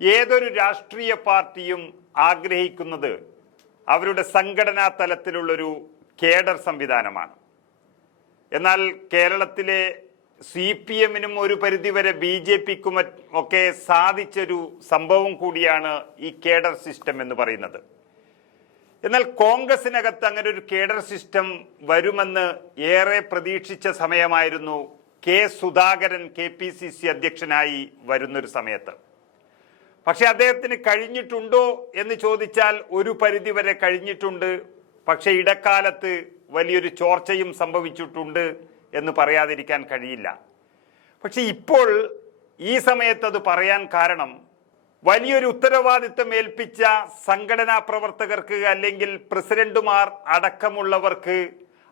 ഏതൊരു രാഷ്ട്രീയ പാർട്ടിയും ആഗ്രഹിക്കുന്നത് അവരുടെ സംഘടനാ തലത്തിലുള്ളൊരു കേഡർ സംവിധാനമാണ്. എന്നാൽ കേരളത്തിലെ CPM-നും ഒരു പരിധിവരെ BJP-ക്കും ഒക്കെ സാധിച്ചൊരു സംഭവം കൂടിയാണ് ഈ കേഡർ സിസ്റ്റം എന്ന് പറയുന്നത്. എന്നാൽ കോൺഗ്രസിനകത്ത് അങ്ങനെ ഒരു കേഡർ സിസ്റ്റം വരുമെന്ന് ഏറെ പ്രതീക്ഷിച്ച സമയമായിരുന്നു സുധാകരൻ KPCC അധ്യക്ഷനായി വരുന്നൊരു സമയത്ത്. പക്ഷെ അദ്ദേഹത്തിന് കഴിഞ്ഞിട്ടുണ്ടോ എന്ന് ചോദിച്ചാൽ ഒരു പരിധിവരെ കഴിഞ്ഞിട്ടുണ്ട്. പക്ഷെ ഇടക്കാലത്ത് വലിയൊരു ചോർച്ചയും സംഭവിച്ചിട്ടുണ്ട് എന്ന് പറയാതിരിക്കാൻ കഴിയില്ല. പക്ഷെ ഇപ്പോൾ ഈ സമയത്ത് അത് പറയാൻ കാരണം വലിയൊരു ഉത്തരവാദിത്തം ഏൽപ്പിച്ച സംഘടനാ പ്രവർത്തകർക്ക് അല്ലെങ്കിൽ പ്രസിഡന്റുമാർ അടക്കമുള്ളവർക്ക്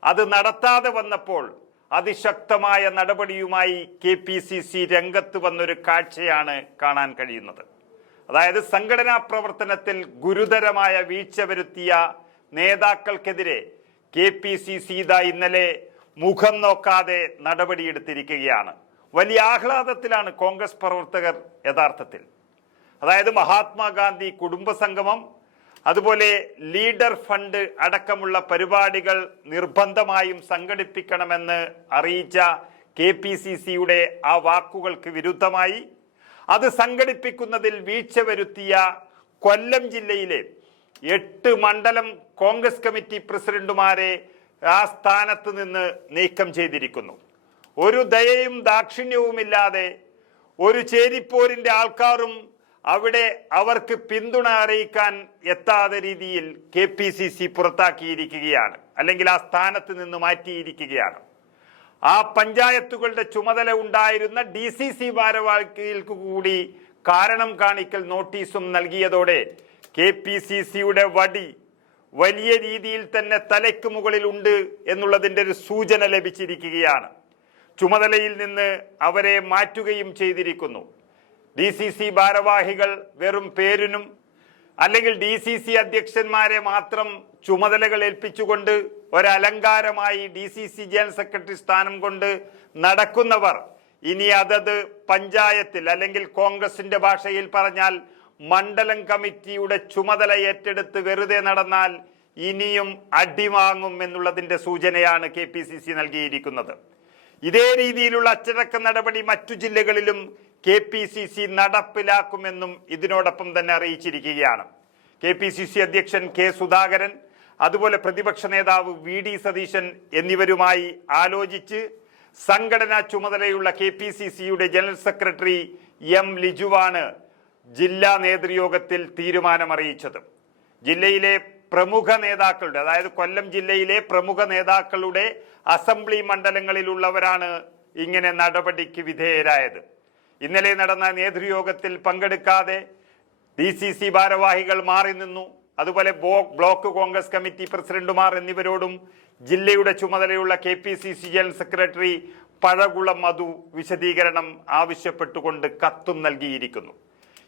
അത് നടത്താതെ വന്നപ്പോൾ അതിശക്തമായ നടപടിയുമായി KPCC രംഗത്ത് വന്നൊരു കാഴ്ചയാണ് കാണാൻ കഴിയുന്നത്. അതായത് സംഘടനാ പ്രവർത്തനത്തിൽ ഗുരുതരമായ വീഴ്ച വരുത്തിയ നേതാക്കൾക്കെതിരെ KPCC ഇന്നലെ മുഖം നോക്കാതെ നടപടിയെടുത്തിരിക്കുകയാണ്. വലിയ ആഹ്ലാദത്തിലാണ് കോൺഗ്രസ് പ്രവർത്തകർ യഥാർത്ഥത്തിൽ. അതായത് മഹാത്മാഗാന്ധി കുടുംബസംഗമം, അതുപോലെ ലീഡർ ഫണ്ട് അടക്കമുള്ള പരിപാടികൾ നിർബന്ധമായും സംഘടിപ്പിക്കണമെന്ന് അറിയിച്ച KPCCയുടെ ആ വാക്കുകൾക്ക് വിരുദ്ധമായി അത് സംഘടിപ്പിക്കുന്നതിൽ വീഴ്ച വരുത്തിയ കൊല്ലം ജില്ലയിലെ 8 മണ്ഡലം കോൺഗ്രസ് കമ്മിറ്റി പ്രസിഡന്റുമാരെ ആ സ്ഥാനത്ത് നിന്ന് നീക്കം ചെയ്തിരിക്കുന്നു. ഒരു ദയയും ദാക്ഷിണ്യവുമില്ലാതെ ഒരു ചേരിപ്പോരിന്റെ ആൾക്കാരും അവിടെ അവർക്ക് പിന്തുണ അറിയിക്കാൻ എത്താത്ത രീതിയിൽ KPCC പുറത്താക്കിയിരിക്കുകയാണ്, അല്ലെങ്കിൽ ആ സ്ഥാനത്ത് നിന്ന് മാറ്റിയിരിക്കുകയാണ്. ആ പഞ്ചായത്തുകളുടെ ചുമതല ഉണ്ടായിരുന്ന DCC ഭാരവാഹികൾക്ക് കൂടി കാരണം കാണിക്കൽ നോട്ടീസും നൽകിയതോടെ KPCCയുടെ വടി വലിയ രീതിയിൽ തന്നെ തലയ്ക്ക് മുകളിലുണ്ട് എന്നുള്ളതിൻ്റെ ഒരു സൂചന ലഭിച്ചിരിക്കുകയാണ്. ചുമതലയിൽ നിന്ന് അവരെ മാറ്റുകയും ചെയ്തിരിക്കുന്നു. DCC ഭാരവാഹികൾ വെറും പേരിനും അല്ലെങ്കിൽ DCC അധ്യക്ഷന്മാരെ മാത്രം ചുമതലകൾ ഏൽപ്പിച്ചുകൊണ്ട് ഒരലങ്കാരമായി DCC ജനറൽ സെക്രട്ടറി സ്ഥാനം കൊണ്ട് നടക്കുന്നവർ ഇനി അതത് പഞ്ചായത്തിൽ അല്ലെങ്കിൽ കോൺഗ്രസിന്റെ ഭാഷയിൽ പറഞ്ഞാൽ മണ്ഡലം കമ്മിറ്റിയുടെ ചുമതല ഏറ്റെടുത്ത് വെറുതെ നടന്നാൽ ഇനിയും അടിവാങ്ങും എന്നുള്ളതിന്റെ സൂചനയാണ് KPCC നൽകിയിരിക്കുന്നത്. ഇതേ രീതിയിലുള്ള അച്ചടക്ക നടപടി മറ്റു ജില്ലകളിലും KPCC നടപ്പിലാക്കുമെന്നും ഇതിനോടൊപ്പം തന്നെ അറിയിച്ചിരിക്കുകയാണ്. KPCC അധ്യക്ഷൻ സുധാകരൻ, അതുപോലെ പ്രതിപക്ഷ നേതാവ് VD സതീശൻ എന്നിവരുമായി ആലോചിച്ച് സംഘടനാ ചുമതലയുള്ള KPCCയുടെ ജനറൽ സെക്രട്ടറി M ലിജുവാണ് ജില്ലാ നേതൃയോഗത്തിൽ തീരുമാനമറിയിച്ചത്. ജില്ലയിലെ പ്രമുഖ നേതാക്കളുടെ, അതായത് കൊല്ലം ജില്ലയിലെ പ്രമുഖ നേതാക്കളുടെ അസംബ്ലി മണ്ഡലങ്ങളിലുള്ളവരാണ് ഇങ്ങനെ നടപടിക്ക് വിധേയരായത്. ഇന്നലെ നടന്ന നേതൃയോഗത്തിൽ പങ്കെടുക്കാതെ DCC ഭാരവാഹികൾ മാറി നിന്നു. അതുപോലെ ബ്ലോക്ക് കോൺഗ്രസ് കമ്മിറ്റി പ്രസിഡന്റുമാർ എന്നിവരോടും ജില്ലയുടെ ചുമതലയുള്ള KPCC ജനറൽ സെക്രട്ടറി പഴകുളം മധു വിശദീകരണം ആവശ്യപ്പെട്ടുകൊണ്ട് കത്തും നൽകിയിരിക്കുന്നു.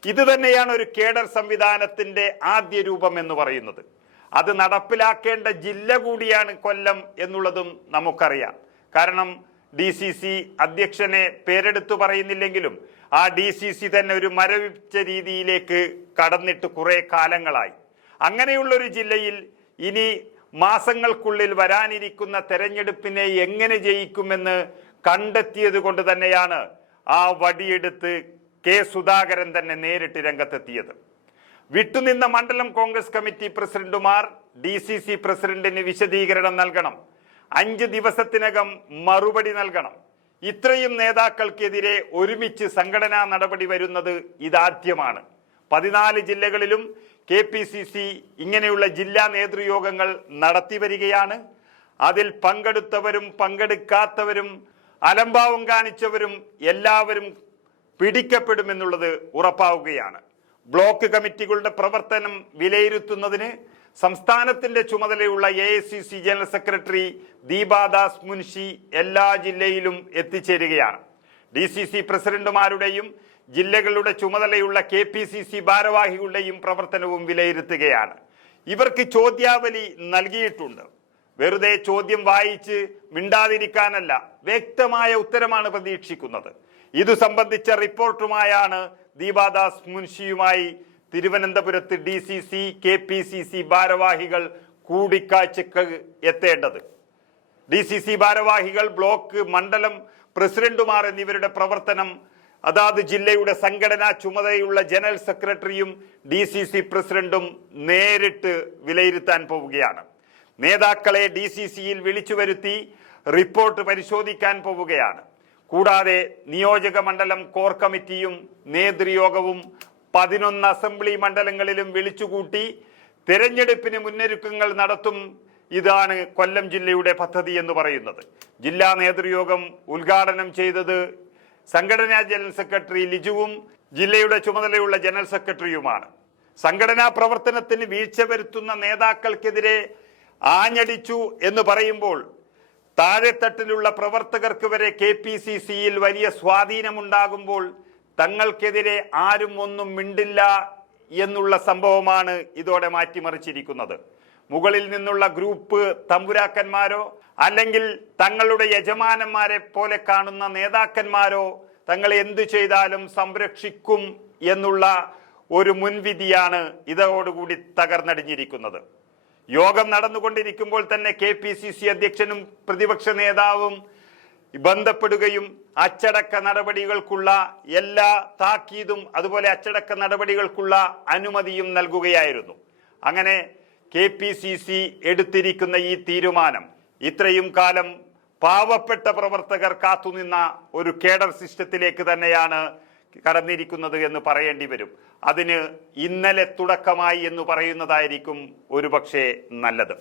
ഇത് തന്നെയാണ് ഒരു കേഡർ സംവിധാനത്തിന്റെ ആദ്യ രൂപം എന്ന് പറയുന്നത്. അത് നടപ്പിലാക്കേണ്ട ജില്ല കൂടിയാണ് കൊല്ലം എന്നുള്ളതും നമുക്കറിയാം. കാരണം DCC അധ്യക്ഷനെ പേരെടുത്തു പറയുന്നില്ലെങ്കിലും ആ DCC തന്നെ ഒരു മരവിച്ച രീതിയിലേക്ക് കടന്നിട്ട് കുറെ കാലങ്ങളായി. അങ്ങനെയുള്ളൊരു ജില്ലയിൽ ഇനി മാസങ്ങൾക്കുള്ളിൽ വരാനിരിക്കുന്ന തെരഞ്ഞെടുപ്പിനെ എങ്ങനെ ജയിക്കുമെന്ന് കണ്ടെത്തിയത് കൊണ്ട് തന്നെയാണ് ആ വടിയെടുത്ത് സുധാകരൻ തന്നെ നേരിട്ട് രംഗത്തെത്തിയത്. വിട്ടുനിന്ന മണ്ഡലം കോൺഗ്രസ് കമ്മിറ്റി പ്രസിഡന്റുമാർ DCC പ്രസിഡന്റിന് വിശദീകരണം നൽകണം, 5 ദിവസത്തിനകം മറുപടി നൽകണം. ഇത്രയും നേതാക്കൾക്കെതിരെ ഒരുമിച്ച് സംഘടനാ നടപടി വരുന്നത് ഇതാദ്യമാണ്. 14 ജില്ലകളിലും KPCC ഇങ്ങനെയുള്ള ജില്ലാ നേതൃയോഗങ്ങൾ നടത്തി വരികയാണ്. അതിൽ പങ്കെടുത്തവരും പങ്കെടുക്കാത്തവരും അലംഭാവം കാണിച്ചവരും എല്ലാവരും പിടിക്കപ്പെടുമെന്നുള്ളത് ഉറപ്പാവുകയാണ്. ബ്ലോക്ക് കമ്മിറ്റികളുടെ പ്രവർത്തനം വിലയിരുത്തുന്നതിന് സംസ്ഥാനത്തിന്റെ ചുമതലയുള്ള AICC general secretary Deepa Das Munshi എല്ലാ ജില്ലയിലും എത്തിച്ചേരുകയാണ്. DCC പ്രസിഡന്റുമാരുടെയും ജില്ലകളുടെ ചുമതലയുള്ള KPCC ഭാരവാഹികളുടെയും പ്രവർത്തനവും വിലയിരുത്തുകയാണ്. ഇവർക്ക് ചോദ്യാവലി നൽകിയിട്ടുണ്ട്. വെറുതെ ചോദ്യം വായിച്ച് മിണ്ടാതിരിക്കാനല്ല, വ്യക്തമായ ഉത്തരമാണ് പ്രതീക്ഷിക്കുന്നത്. ഇതു സംബന്ധിച്ച റിപ്പോർട്ടുമായാണ് ദീപാദാസ് മുൻഷിയുമായി തിരുവനന്തപുരത്ത് DCC KPCC ഭാരവാഹികൾ കൂടിക്കാഴ്ചക്ക് എത്തേണ്ടത്. DCC ഭാരവാഹികൾ, ബ്ലോക്ക്, മണ്ഡലം പ്രസിഡന്റുമാർ എന്നിവരുടെ പ്രവർത്തനം അതാത് ജില്ലയുടെ സംഘടനാ ചുമതലയുള്ള ജനറൽ സെക്രട്ടറിയും DCC പ്രസിഡന്റും നേരിട്ട് വിലയിരുത്താൻ പോവുകയാണ്. നേതാക്കളെ DCCയിൽ വിളിച്ചു വരുത്തി റിപ്പോർട്ട് പരിശോധിക്കാൻ പോവുകയാണ്. കൂടാതെ നിയോജക മണ്ഡലം കോർ കമ്മിറ്റിയും നേതൃയോഗവും 11 അസംബ്ലി മണ്ഡലങ്ങളിലും വിളിച്ചുകൂട്ടി തെരഞ്ഞെടുപ്പിന് മുന്നൊരുക്കങ്ങൾ നടത്തും. ഇതാണ് കൊല്ലം ജില്ലയുടെ പദ്ധതി എന്ന് പറയുന്നത്. ജില്ലാ നേതൃയോഗം ഉദ്ഘാടനം ചെയ്തത് സംഘടനാ ജനറൽ സെക്രട്ടറി ലിജുവും ജില്ലയുടെ ചുമതലയുള്ള ജനറൽ സെക്രട്ടറിയുമാണ്. സംഘടനാ പ്രവർത്തനത്തിന് വീഴ്ച വരുത്തുന്ന നേതാക്കൾക്കെതിരെ ആഞ്ഞടിച്ചു എന്ന് പറയുമ്പോൾ താഴെത്തട്ടിലുള്ള പ്രവർത്തകർക്ക് വരെ KPCCയിൽ വലിയ സ്വാധീനമുണ്ടാകുമ്പോൾ തങ്ങൾക്കെതിരെ ആരും ഒന്നും മിണ്ടില്ല എന്നുള്ള സംഭവമാണ് ഇതോടെ മാറ്റിമറിച്ചിരിക്കുന്നത്. മുകളിൽ നിന്നുള്ള ഗ്രൂപ്പ് തമ്പുരാക്കന്മാരോ അല്ലെങ്കിൽ തങ്ങളുടെ യജമാനന്മാരെ പോലെ കാണുന്ന നേതാക്കന്മാരോ തങ്ങൾ എന്തു ചെയ്താലും സംരക്ഷിക്കും എന്നുള്ള ഒരു മുൻവിധിയാണ് ഇതോടുകൂടി തകർന്നടിഞ്ഞിരിക്കുന്നത്. യോഗം നടന്നുകൊണ്ടിരിക്കുമ്പോൾ തന്നെ KPCC അധ്യക്ഷനും പ്രതിപക്ഷ നേതാവും ബന്ധപ്പെടുകയും അച്ചടക്ക നടപടികൾക്കുള്ള എല്ലാ താക്കീതും അതുപോലെ അച്ചടക്ക നടപടികൾക്കുള്ള അനുമതിയും നൽകുകയായിരുന്നു. അങ്ങനെ KPCC എടുത്തിരിക്കുന്ന ഈ തീരുമാനം ഇത്രയും കാലം പാവപ്പെട്ട പ്രവർത്തകർ കാത്തുനിന്ന ഒരു കേഡർ സിസ്റ്റത്തിലേക്ക് തന്നെയാണ് കടന്നിരിക്കുന്നത് എന്ന് പറയേണ്ടി വരും. അതിന് ഇന്നലെ തുടക്കമായി എന്ന് പറയുന്നതായിരിക്കും ഒരുപക്ഷെ നല്ലത്.